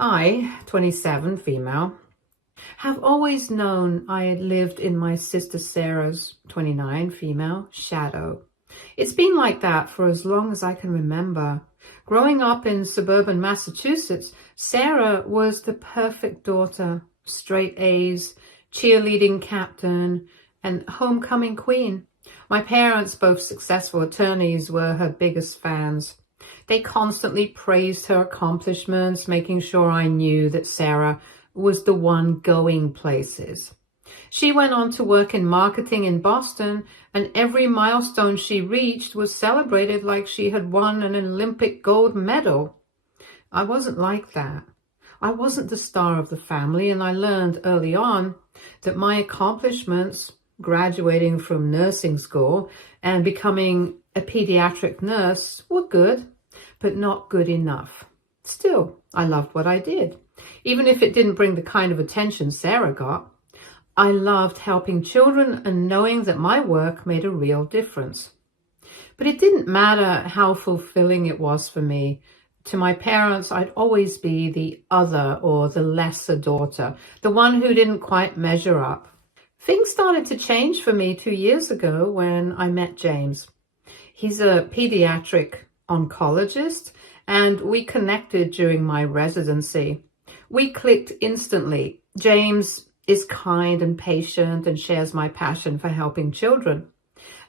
I, 27, female, have always known I had lived in my sister Sarah's, 29, female, shadow. It's been like that for as long as I can remember. Growing up in suburban Massachusetts, Sarah was the perfect daughter, straight A's, cheerleading captain, and homecoming queen. My parents, both successful attorneys, were her biggest fans. They constantly praised her accomplishments, making sure I knew that Sarah was the one going places. She went on to work in marketing in Boston, and every milestone she reached was celebrated like she had won an Olympic gold medal. I wasn't like that. I wasn't the star of the family, and I learned early on that my accomplishments, graduating from nursing school and becoming a pediatric nurse, were good, but not good enough. Still, I loved what I did, even if it didn't bring the kind of attention Sarah got. I loved helping children and knowing that my work made a real difference. But it didn't matter how fulfilling it was for me. To my parents, I'd always be the other or the lesser daughter, the one who didn't quite measure up. Things started to change for me 2 years ago when I met James. He's a pediatric oncologist, and we connected during my residency. We clicked instantly. James is kind and patient and shares my passion for helping children.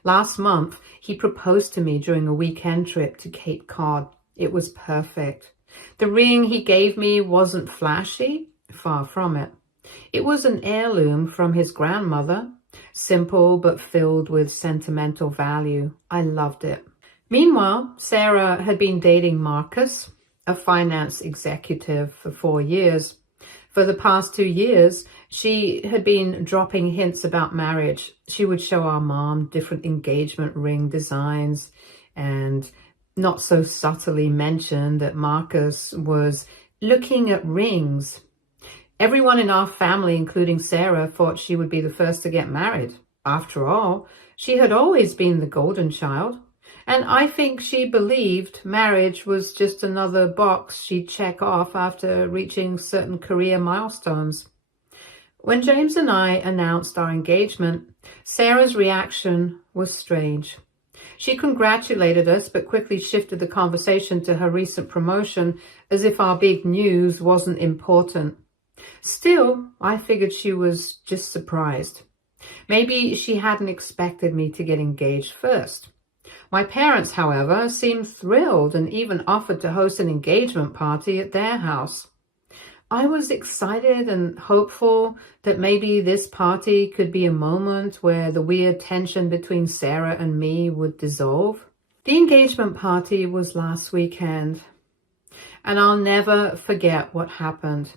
Last month, he proposed to me during a weekend trip to Cape Cod. It was perfect. The ring he gave me wasn't flashy, far from it. It was an heirloom from his grandmother, simple but filled with sentimental value. I loved it. Meanwhile, Sarah had been dating Marcus, a finance executive, for 4 years. For the past 2 years, she had been dropping hints about marriage. She would show our mom different engagement ring designs and not so subtly mention that Marcus was looking at rings. Everyone in our family, including Sarah, thought she would be the first to get married. After all, she had always been the golden child. And I think she believed marriage was just another box she'd check off after reaching certain career milestones. When James and I announced our engagement, Sarah's reaction was strange. She congratulated us, but quickly shifted the conversation to her recent promotion as if our big news wasn't important. Still, I figured she was just surprised. Maybe she hadn't expected me to get engaged first. My parents, however, seemed thrilled and even offered to host an engagement party at their house. I was excited and hopeful that maybe this party could be a moment where the weird tension between Sarah and me would dissolve. The engagement party was last weekend, and I'll never forget what happened.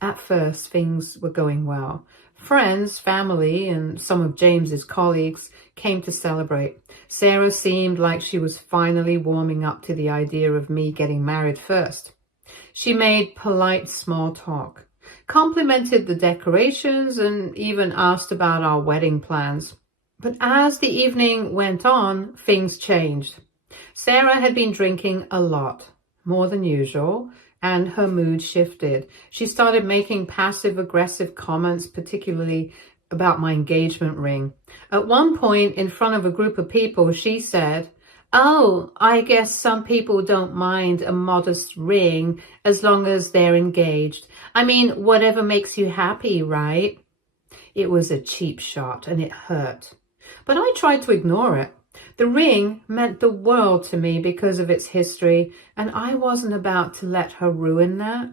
At first, things were going well. Friends, family, and some of James's colleagues came to celebrate. Sarah seemed like she was finally warming up to the idea of me getting married first. She made polite small talk, complimented the decorations, and even asked about our wedding plans. But as the evening went on, things changed. Sarah had been drinking a lot, more than usual, and her mood shifted. She started making passive-aggressive comments, particularly about my engagement ring. At one point, in front of a group of people, she said, "Oh, I guess some people don't mind a modest ring as long as they're engaged. I mean, whatever makes you happy, right?" It was a cheap shot, and it hurt. But I tried to ignore it. The ring meant the world to me because of its history, and I wasn't about to let her ruin that.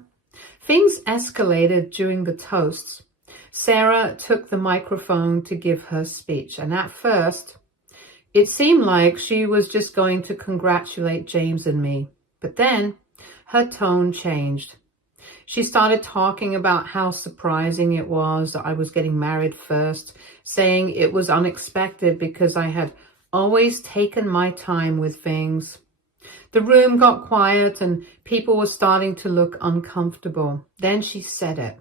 Things escalated during the toasts. Sarah took the microphone to give her speech, and at first, it seemed like she was just going to congratulate James and me. But then, her tone changed. She started talking about how surprising it was that I was getting married first, saying it was unexpected because I had always taken my time with things. The room got quiet and people were starting to look uncomfortable. Then she said it.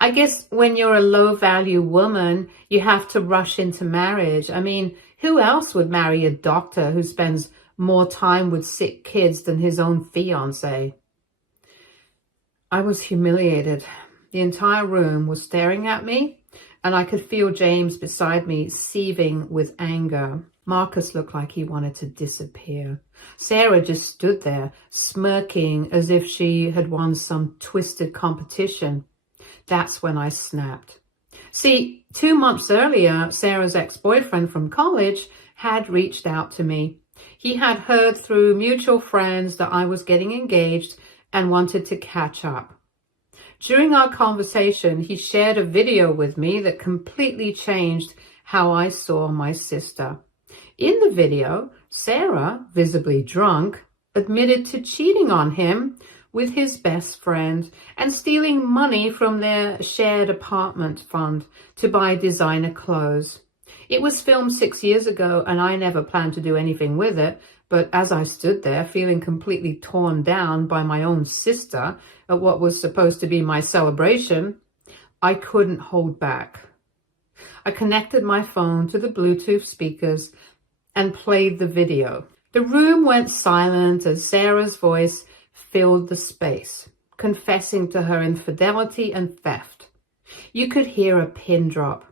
"I guess when you're a low-value woman, you have to rush into marriage. I mean, who else would marry a doctor who spends more time with sick kids than his own fiancé?" I was humiliated. The entire room was staring at me, and I could feel James beside me seething with anger. Marcus looked like he wanted to disappear. Sarah just stood there, smirking as if she had won some twisted competition. That's when I snapped. See, 2 months earlier, Sarah's ex-boyfriend from college had reached out to me. He had heard through mutual friends that I was getting engaged and wanted to catch up. During our conversation, he shared a video with me that completely changed how I saw my sister. In the video, Sarah, visibly drunk, admitted to cheating on him with his best friend and stealing money from their shared apartment fund to buy designer clothes. It was filmed 6 years ago, and I never planned to do anything with it, but as I stood there feeling completely torn down by my own sister at what was supposed to be my celebration, I couldn't hold back. I connected my phone to the Bluetooth speakers and played the video. The room went silent as Sarah's voice filled the space, confessing to her infidelity and theft. You could hear a pin drop.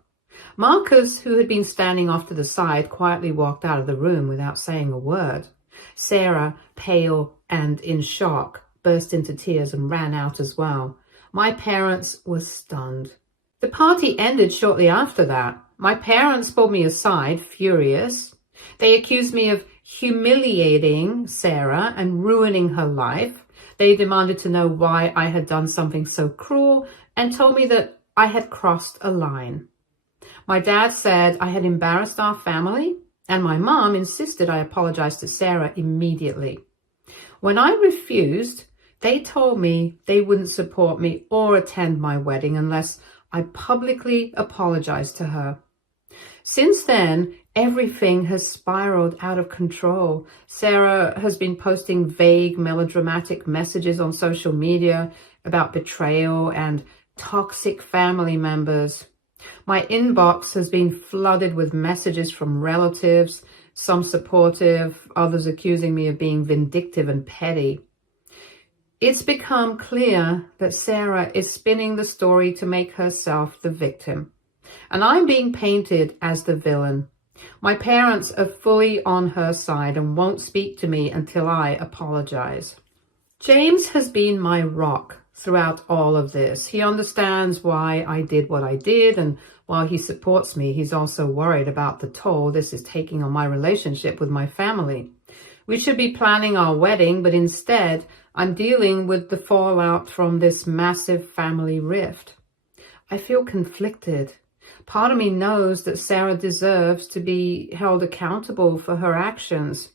Marcus, who had been standing off to the side, quietly walked out of the room without saying a word. Sarah, pale and in shock, burst into tears and ran out as well. My parents were stunned. The party ended shortly after that. My parents pulled me aside, furious. They accused me of humiliating Sarah and ruining her life. They demanded to know why I had done something so cruel and told me that I had crossed a line. My dad said I had embarrassed our family, and my mom insisted I apologize to Sarah immediately. When I refused, they told me they wouldn't support me or attend my wedding unless I publicly apologized to her. Since then, everything has spiraled out of control. Sarah has been posting vague, melodramatic messages on social media about betrayal and toxic family members. My inbox has been flooded with messages from relatives, some supportive, others accusing me of being vindictive and petty. It's become clear that Sarah is spinning the story to make herself the victim, and I'm being painted as the villain. My parents are fully on her side and won't speak to me until I apologize. James has been my rock throughout all of this. He understands why I did what I did, and while he supports me, he's also worried about the toll this is taking on my relationship with my family. We should be planning our wedding, but instead, I'm dealing with the fallout from this massive family rift. I feel conflicted. Part of me knows that Sarah deserves to be held accountable for her actions.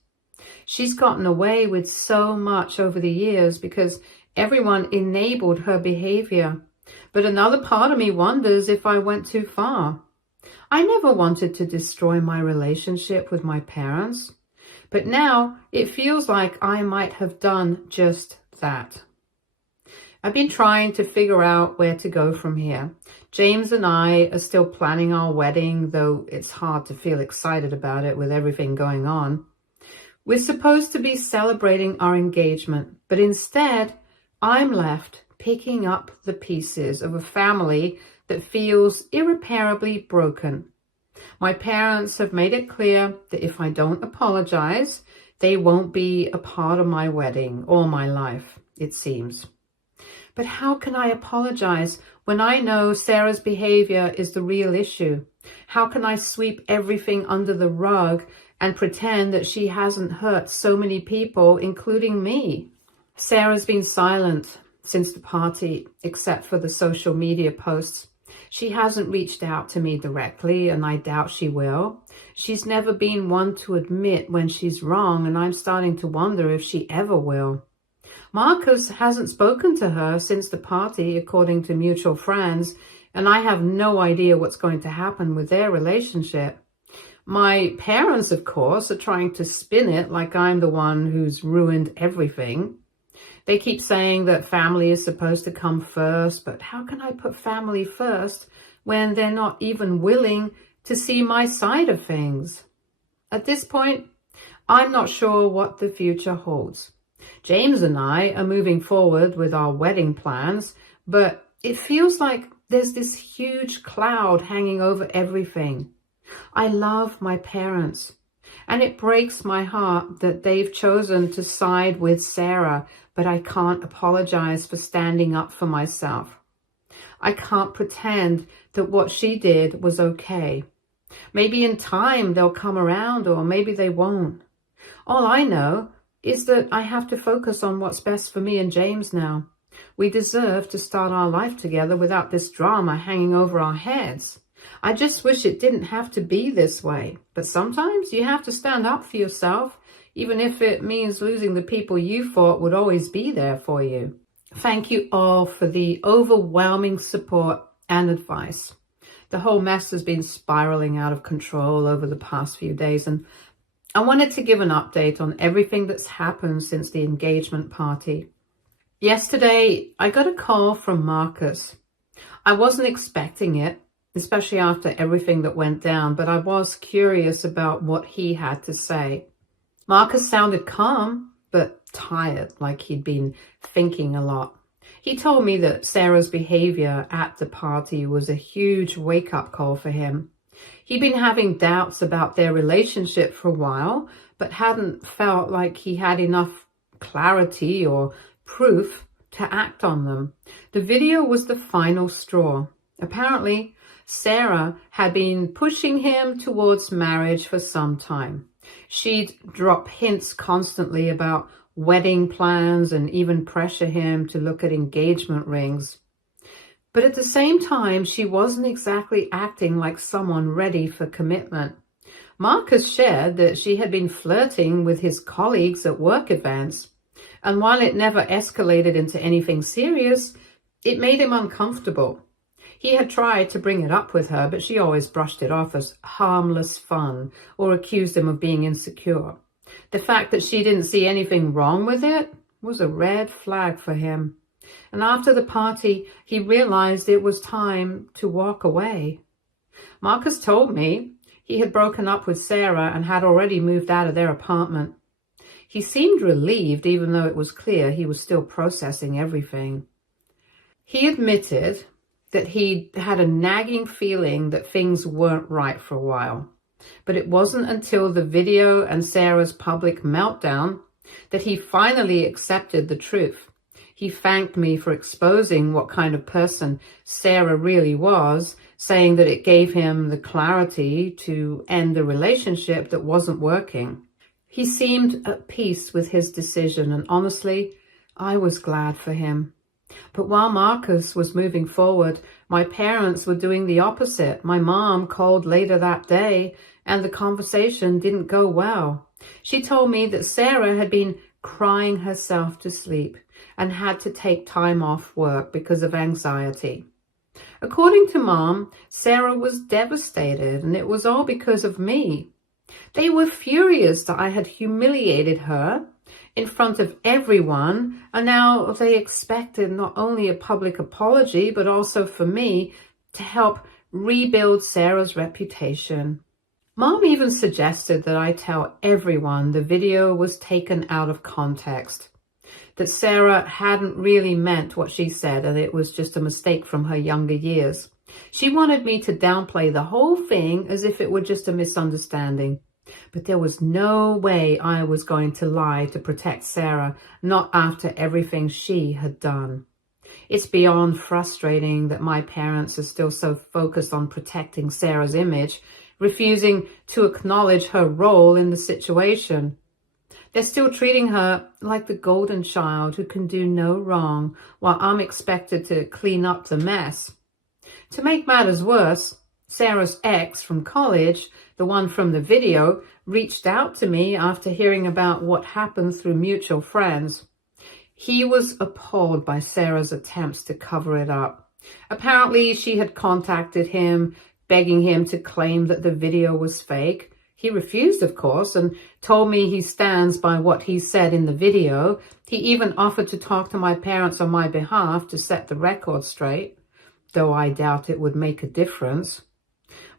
She's gotten away with so much over the years because everyone enabled her behavior. But another part of me wonders if I went too far. I never wanted to destroy my relationship with my parents, but now it feels like I might have done just that. I've been trying to figure out where to go from here. James and I are still planning our wedding, though it's hard to feel excited about it with everything going on. We're supposed to be celebrating our engagement, but instead, I'm left picking up the pieces of a family that feels irreparably broken. My parents have made it clear that if I don't apologize, they won't be a part of my wedding or my life, it seems. But how can I apologize when I know Sarah's behavior is the real issue? How can I sweep everything under the rug and pretend that she hasn't hurt so many people, including me? Sarah's been silent since the party, except for the social media posts. She hasn't reached out to me directly, and I doubt she will. She's never been one to admit when she's wrong, and I'm starting to wonder if she ever will. Marcus hasn't spoken to her since the party, according to mutual friends, and I have no idea what's going to happen with their relationship. My parents, of course, are trying to spin it like I'm the one who's ruined everything. They keep saying that family is supposed to come first, but how can I put family first when they're not even willing to see my side of things? At this point, I'm not sure what the future holds. James and I are moving forward with our wedding plans, but it feels like there's this huge cloud hanging over everything. I love my parents, and it breaks my heart that they've chosen to side with Sarah, but I can't apologize for standing up for myself. I can't pretend that what she did was okay. Maybe in time they'll come around, or maybe they won't. All I know is that I have to focus on what's best for me and James now. We deserve to start our life together without this drama hanging over our heads. I just wish it didn't have to be this way. But sometimes you have to stand up for yourself, even if it means losing the people you thought would always be there for you. Thank you all for the overwhelming support and advice. The whole mess has been spiraling out of control over the past few days, and I wanted to give an update on everything that's happened since the engagement party. Yesterday, I got a call from Marcus. I wasn't expecting it, especially after everything that went down, but I was curious about what he had to say. Marcus sounded calm, but tired, like he'd been thinking a lot. He told me that Sarah's behavior at the party was a huge wake-up call for him. He'd been having doubts about their relationship for a while, but hadn't felt like he had enough clarity or proof to act on them. The video was the final straw. Apparently, Sarah had been pushing him towards marriage for some time. She'd drop hints constantly about wedding plans and even pressure him to look at engagement rings. But at the same time, she wasn't exactly acting like someone ready for commitment. Marcus shared that she had been flirting with his colleagues at work events, and while it never escalated into anything serious, it made him uncomfortable. He had tried to bring it up with her, but she always brushed it off as harmless fun or accused him of being insecure. The fact that she didn't see anything wrong with it was a red flag for him. And after the party, he realized it was time to walk away. Marcus told me he had broken up with Sarah and had already moved out of their apartment. He seemed relieved, even though it was clear he was still processing everything. He admitted that he had a nagging feeling that things weren't right for a while. But it wasn't until the video and Sarah's public meltdown that he finally accepted the truth. He thanked me for exposing what kind of person Sarah really was, saying that it gave him the clarity to end the relationship that wasn't working. He seemed at peace with his decision, and honestly, I was glad for him. But while Marcus was moving forward, my parents were doing the opposite. My mom called later that day, and the conversation didn't go well. She told me that Sarah had been crying herself to sleep and had to take time off work because of anxiety. According to Mom, Sarah was devastated, and it was all because of me. They were furious that I had humiliated her in front of everyone, and now they expected not only a public apology, but also for me to help rebuild Sarah's reputation. Mom even suggested that I tell everyone the video was taken out of context, that Sarah hadn't really meant what she said and it was just a mistake from her younger years. She wanted me to downplay the whole thing as if it were just a misunderstanding. But there was no way I was going to lie to protect Sarah, not after everything she had done. It's beyond frustrating that my parents are still so focused on protecting Sarah's image, refusing to acknowledge her role in the situation. They're still treating her like the golden child who can do no wrong, while I'm expected to clean up the mess. To make matters worse, Sarah's ex from college, the one from the video, reached out to me after hearing about what happened through mutual friends. He was appalled by Sarah's attempts to cover it up. Apparently, she had contacted him, begging him to claim that the video was fake. He refused, of course, and told me he stands by what he said in the video. He even offered to talk to my parents on my behalf to set the record straight, though I doubt it would make a difference.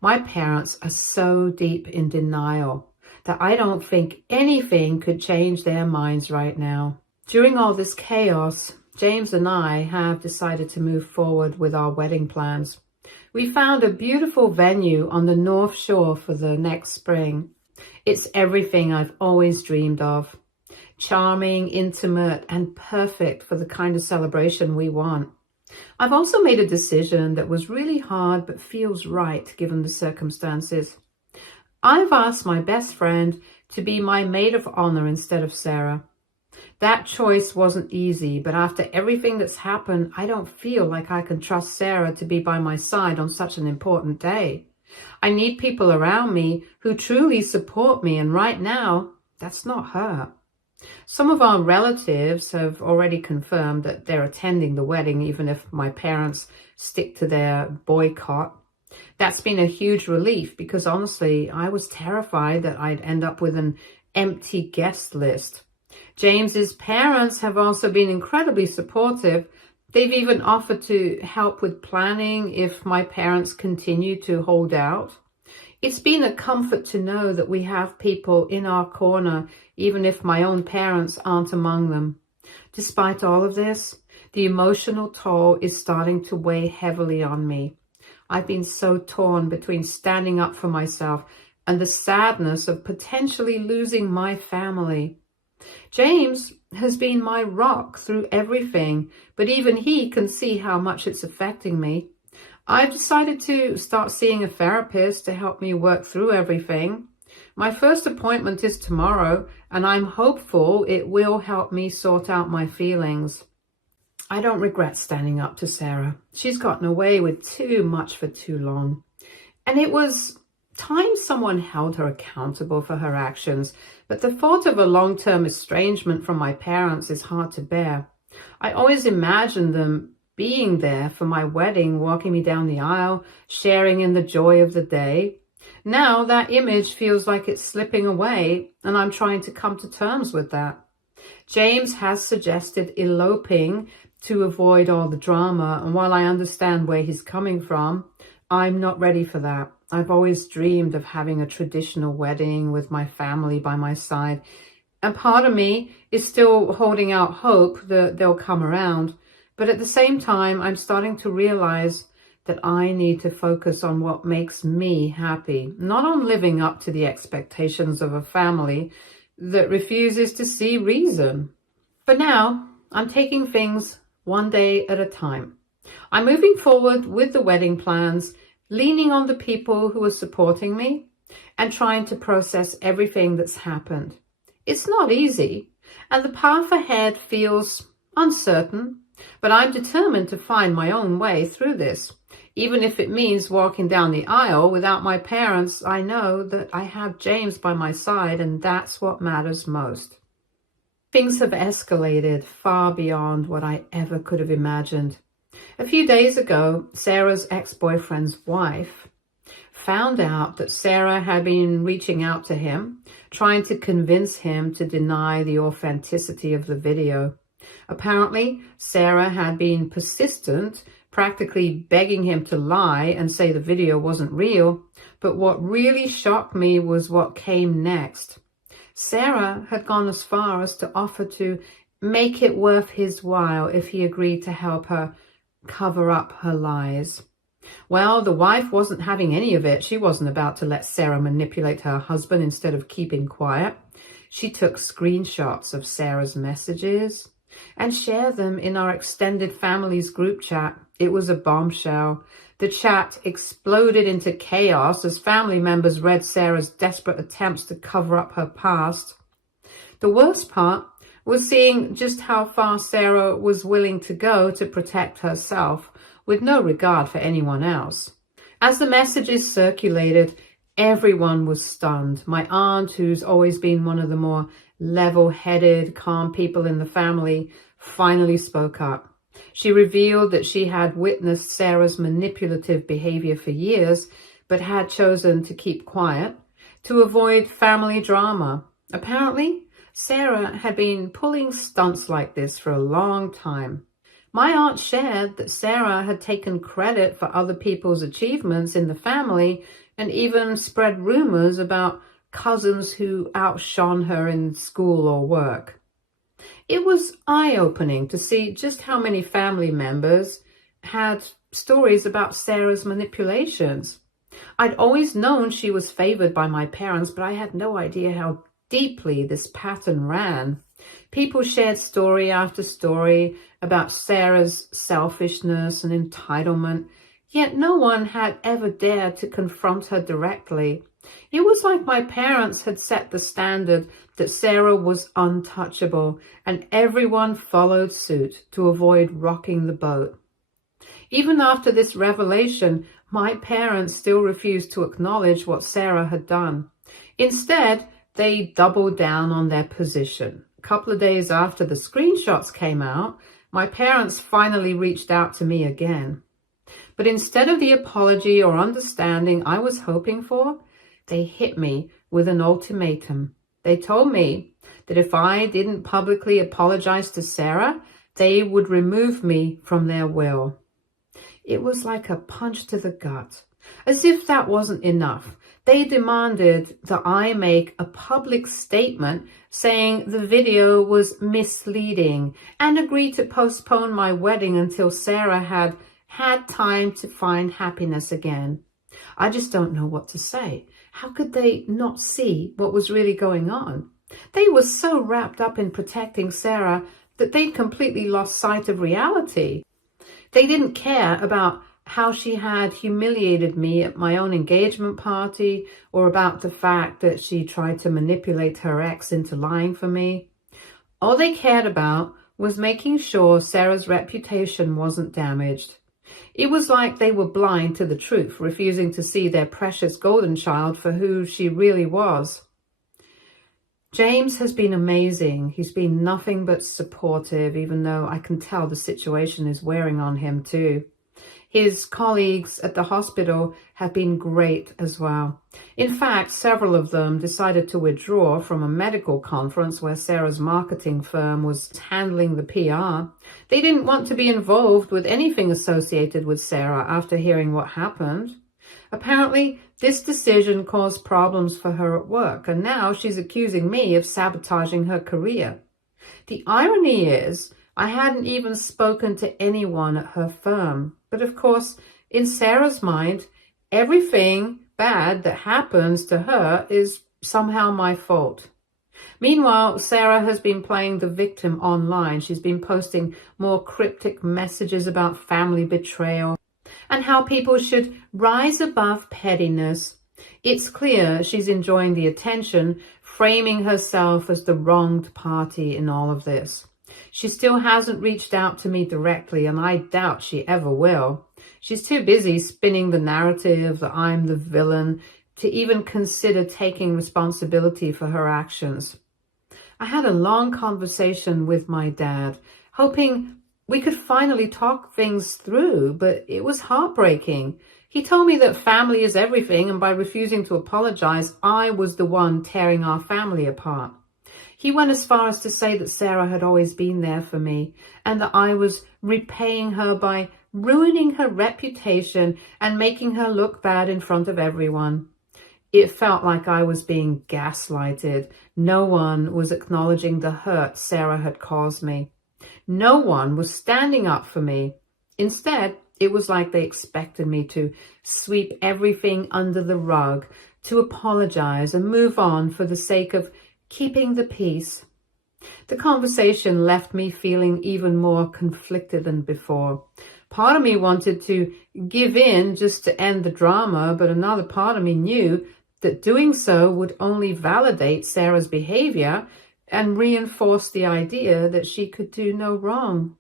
My parents are so deep in denial that I don't think anything could change their minds right now. During all this chaos, James and I have decided to move forward with our wedding plans. We found a beautiful venue on the North Shore for the next spring. It's everything I've always dreamed of. Charming, intimate, and perfect for the kind of celebration we want. I've also made a decision that was really hard but feels right given the circumstances. I've asked my best friend to be my maid of honor instead of Sarah. That choice wasn't easy, but after everything that's happened, I don't feel like I can trust Sarah to be by my side on such an important day. I need people around me who truly support me, and right now, that's not her. Some of our relatives have already confirmed that they're attending the wedding, even if my parents stick to their boycott. That's been a huge relief because honestly, I was terrified that I'd end up with an empty guest list. James's parents have also been incredibly supportive. They've even offered to help with planning if my parents continue to hold out. It's been a comfort to know that we have people in our corner, even if my own parents aren't among them. Despite all of this, the emotional toll is starting to weigh heavily on me. I've been so torn between standing up for myself and the sadness of potentially losing my family. James has been my rock through everything, but even he can see how much it's affecting me. I've decided to start seeing a therapist to help me work through everything. My first appointment is tomorrow, and I'm hopeful it will help me sort out my feelings. I don't regret standing up to Sarah. She's gotten away with too much for too long. And it was time someone held her accountable for her actions, but the thought of a long-term estrangement from my parents is hard to bear. I always imagined them being there for my wedding, walking me down the aisle, sharing in the joy of the day. Now that image feels like it's slipping away, and I'm trying to come to terms with that. James has suggested eloping to avoid all the drama, and while I understand where he's coming from, I'm not ready for that. I've always dreamed of having a traditional wedding with my family by my side, and part of me is still holding out hope that they'll come around. But at the same time, I'm starting to realize that I need to focus on what makes me happy, not on living up to the expectations of a family that refuses to see reason. For now, I'm taking things one day at a time. I'm moving forward with the wedding plans, leaning on the people who are supporting me and trying to process everything that's happened. It's not easy, and the path ahead feels uncertain, but I'm determined to find my own way through this. Even if it means walking down the aisle without my parents, I know that I have James by my side, and that's what matters most. Things have escalated far beyond what I ever could have imagined. A few days ago, Sarah's ex-boyfriend's wife found out that Sarah had been reaching out to him, trying to convince him to deny the authenticity of the video. Apparently, Sarah had been persistent, practically begging him to lie and say the video wasn't real. But what really shocked me was what came next. Sarah had gone as far as to offer to make it worth his while if he agreed to help her cover up her lies. Well, the wife wasn't having any of it. She wasn't about to let Sarah manipulate her husband instead of keeping quiet. She took screenshots of Sarah's messages and shared them in our extended family's group chat. It was a bombshell. The chat exploded into chaos as family members read Sarah's desperate attempts to cover up her past. The worst part was seeing just how far Sarah was willing to go to protect herself, with no regard for anyone else. As the messages circulated, everyone was stunned. My aunt, who's always been one of the more level-headed, calm people in the family, finally spoke up. She revealed that she had witnessed Sarah's manipulative behavior for years, but had chosen to keep quiet to avoid family drama. Apparently, Sarah had been pulling stunts like this for a long time. My aunt shared that Sarah had taken credit for other people's achievements in the family and even spread rumors about cousins who outshone her in school or work. It was eye-opening to see just how many family members had stories about Sarah's manipulations. I'd always known she was favored by my parents, but I had no idea how deeply this pattern ran. People shared story after story about Sarah's selfishness and entitlement, yet no one had ever dared to confront her directly. It was like my parents had set the standard that Sarah was untouchable, and everyone followed suit to avoid rocking the boat. Even after this revelation, my parents still refused to acknowledge what Sarah had done. Instead, they doubled down on their position. A couple of days after the screenshots came out, my parents finally reached out to me again. But instead of the apology or understanding I was hoping for, they hit me with an ultimatum. They told me that if I didn't publicly apologize to Sarah, they would remove me from their will. It was like a punch to the gut. As if that wasn't enough, they demanded that I make a public statement saying the video was misleading and agreed to postpone my wedding until Sarah had had time to find happiness again. I just don't know what to say. How could they not see what was really going on? They were so wrapped up in protecting Sarah that they'd completely lost sight of reality. They didn't care about how she had humiliated me at my own engagement party or about the fact that she tried to manipulate her ex into lying for me. All they cared about was making sure Sarah's reputation wasn't damaged. It was like they were blind to the truth, refusing to see their precious golden child for who she really was. James has been amazing. He's been nothing but supportive, even though I can tell the situation is wearing on him too. His colleagues at the hospital have been great as well. In fact, several of them decided to withdraw from a medical conference where Sarah's marketing firm was handling the PR. They didn't want to be involved with anything associated with Sarah after hearing what happened. Apparently, this decision caused problems for her at work, and now she's accusing me of sabotaging her career. The irony is, I hadn't even spoken to anyone at her firm. But of course, in Sarah's mind, everything bad that happens to her is somehow my fault. Meanwhile, Sarah has been playing the victim online. She's been posting more cryptic messages about family betrayal and how people should rise above pettiness. It's clear she's enjoying the attention, framing herself as the wronged party in all of this. She still hasn't reached out to me directly, and I doubt she ever will. She's too busy spinning the narrative that I'm the villain to even consider taking responsibility for her actions. I had a long conversation with my dad, hoping we could finally talk things through, but it was heartbreaking. He told me that family is everything, and by refusing to apologize, I was the one tearing our family apart. He went as far as to say that Sarah had always been there for me and that I was repaying her by ruining her reputation and making her look bad in front of everyone. It felt like I was being gaslighted. No one was acknowledging the hurt Sarah had caused me. No one was standing up for me. Instead, it was like they expected me to sweep everything under the rug, to apologize and move on for the sake of keeping the peace. The conversation left me feeling even more conflicted than before. Part of me wanted to give in just to end the drama, but another part of me knew that doing so would only validate Sarah's behavior and reinforce the idea that she could do no wrong.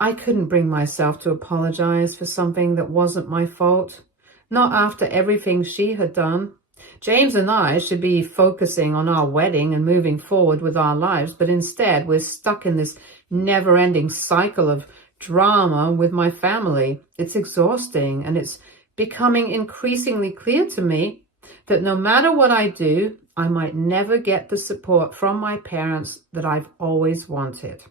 I couldn't bring myself to apologize for something that wasn't my fault, not after everything she had done. James and I should be focusing on our wedding and moving forward with our lives, but instead we're stuck in this never-ending cycle of drama with my family. It's exhausting, and it's becoming increasingly clear to me that no matter what I do, I might never get the support from my parents that I've always wanted.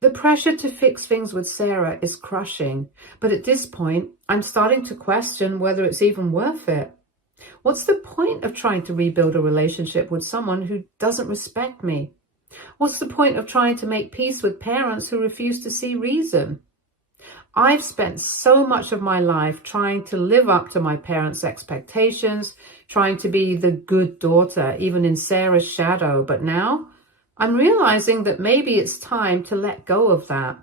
The pressure to fix things with Sarah is crushing, but at this point, I'm starting to question whether it's even worth it. What's the point of trying to rebuild a relationship with someone who doesn't respect me? What's the point of trying to make peace with parents who refuse to see reason? I've spent so much of my life trying to live up to my parents' expectations, trying to be the good daughter, even in Sarah's shadow. But now I'm realizing that maybe it's time to let go of that.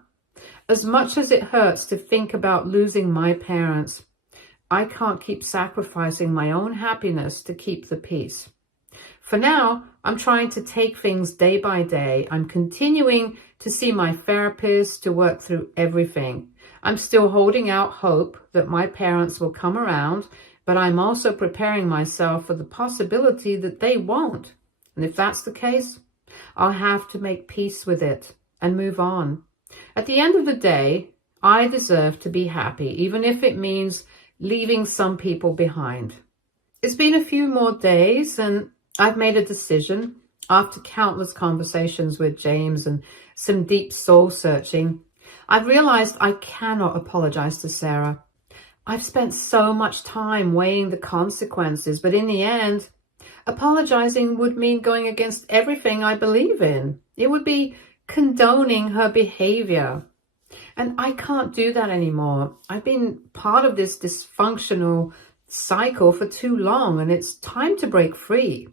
As much as it hurts to think about losing my parents, I can't keep sacrificing my own happiness to keep the peace. For now, I'm trying to take things day by day. I'm continuing to see my therapist to work through everything. I'm still holding out hope that my parents will come around, but I'm also preparing myself for the possibility that they won't. And if that's the case, I'll have to make peace with it and move on. At the end of the day, I deserve to be happy, even if it means leaving some people behind. It's been a few more days and I've made a decision after countless conversations with James and some deep soul searching. I've realized I cannot apologize to Sarah. I've spent so much time weighing the consequences, but in the end, apologizing would mean going against everything I believe in. It would be condoning her behavior. And I can't do that anymore. I've been part of this dysfunctional cycle for too long, and it's time to break free.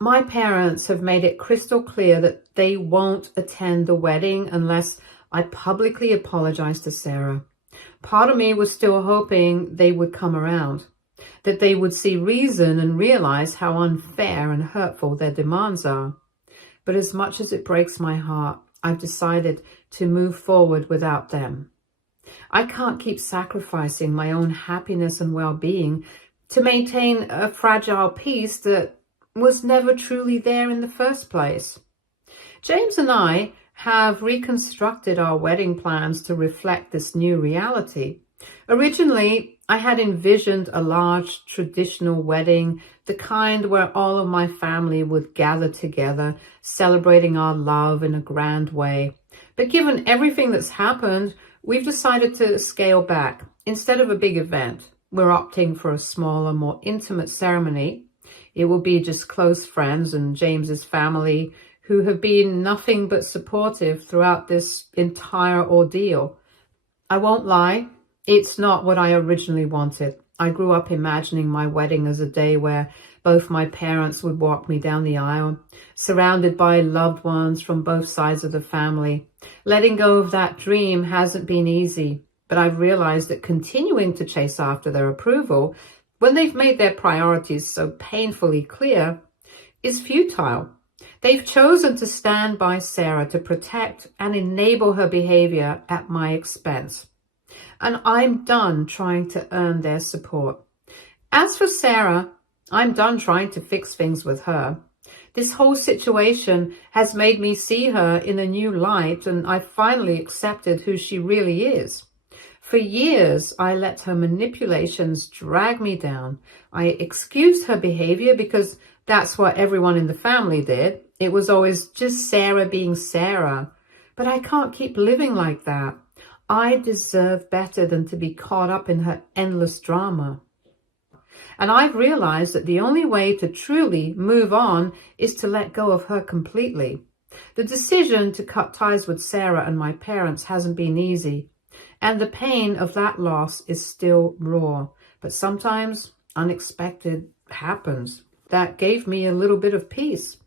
My parents have made it crystal clear that they won't attend the wedding unless I publicly apologize to Sarah. Part of me was still hoping they would come around, that they would see reason and realize how unfair and hurtful their demands are. But as much as it breaks my heart, I've decided to move forward without them. I can't keep sacrificing my own happiness and well-being to maintain a fragile peace that was never truly there in the first place. James and I have reconstructed our wedding plans to reflect this new reality. Originally, I had envisioned a large traditional wedding, the kind where all of my family would gather together, celebrating our love in a grand way. But given everything that's happened, we've decided to scale back. Instead of a big event, we're opting for a smaller, more intimate ceremony. It will be just close friends and James's family, who have been nothing but supportive throughout this entire ordeal. I won't lie, it's not what I originally wanted. I grew up imagining my wedding as a day where both my parents would walk me down the aisle, surrounded by loved ones from both sides of the family. Letting go of that dream hasn't been easy, but I've realized that continuing to chase after their approval, when they've made their priorities so painfully clear, is futile. They've chosen to stand by Sarah to protect and enable her behavior at my expense. And I'm done trying to earn their support. As for Sarah, I'm done trying to fix things with her. This whole situation has made me see her in a new light, and I finally accepted who she really is. For years, I let her manipulations drag me down. I excused her behavior because that's what everyone in the family did. It was always just Sarah being Sarah. But I can't keep living like that. I deserve better than to be caught up in her endless drama. And I've realized that the only way to truly move on is to let go of her completely. The decision to cut ties with Sarah and my parents hasn't been easy. And the pain of that loss is still raw. But sometimes unexpected happens. That gave me a little bit of peace.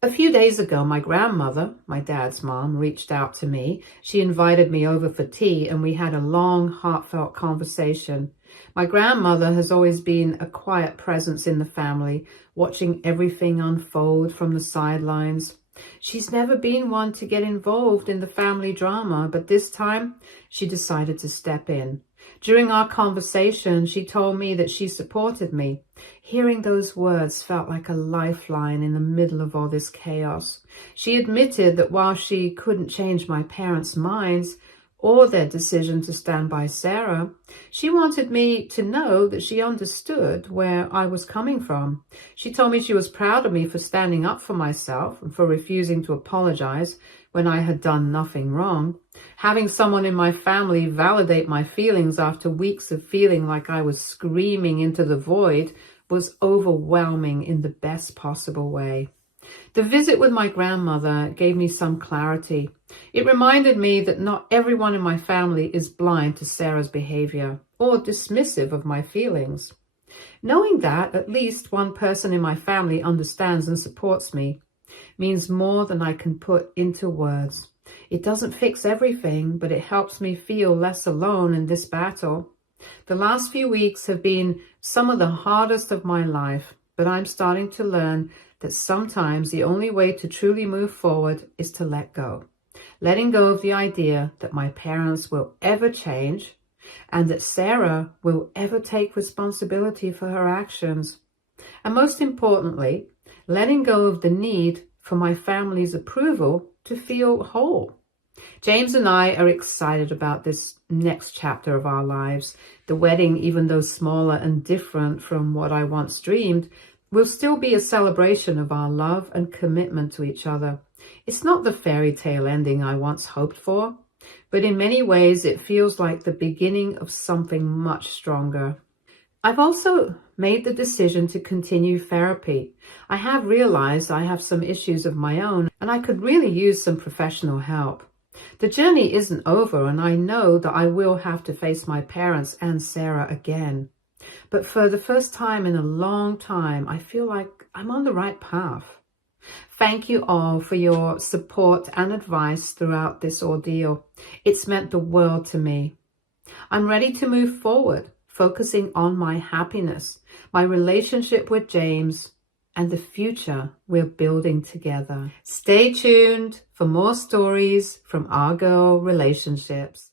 A few days ago, my grandmother, my dad's mom, reached out to me. She invited me over for tea and we had a long, heartfelt conversation. My grandmother has always been a quiet presence in the family, watching everything unfold from the sidelines. She's never been one to get involved in the family drama, but this time she decided to step in. During our conversation, she told me that she supported me. Hearing those words felt like a lifeline in the middle of all this chaos. She admitted that while she couldn't change my parents' minds or their decision to stand by Sarah, she wanted me to know that she understood where I was coming from. She told me she was proud of me for standing up for myself and for refusing to apologize when I had done nothing wrong. Having someone in my family validate my feelings after weeks of feeling like I was screaming into the void was overwhelming in the best possible way. The visit with my grandmother gave me some clarity. It reminded me that not everyone in my family is blind to Sarah's behavior or dismissive of my feelings. Knowing that at least one person in my family understands and supports me means more than I can put into words. It doesn't fix everything, but it helps me feel less alone in this battle. The last few weeks have been some of the hardest of my life, but I'm starting to learn that sometimes the only way to truly move forward is to let go. Letting go of the idea that my parents will ever change and that Sarah will ever take responsibility for her actions. And most importantly, letting go of the need for my family's approval to feel whole. James and I are excited about this next chapter of our lives. The wedding, even though smaller and different from what I once dreamed, will still be a celebration of our love and commitment to each other. It's not the fairy tale ending I once hoped for, but in many ways it feels like the beginning of something much stronger. I've also made the decision to continue therapy. I have realized I have some issues of my own and I could really use some professional help. The journey isn't over and I know that I will have to face my parents and Sarah again. But for the first time in a long time, I feel like I'm on the right path. Thank you all for your support and advice throughout this ordeal. It's meant the world to me. I'm ready to move forward, focusing on my happiness, my relationship with James, and the future we're building together. Stay tuned for more stories from our girl relationships.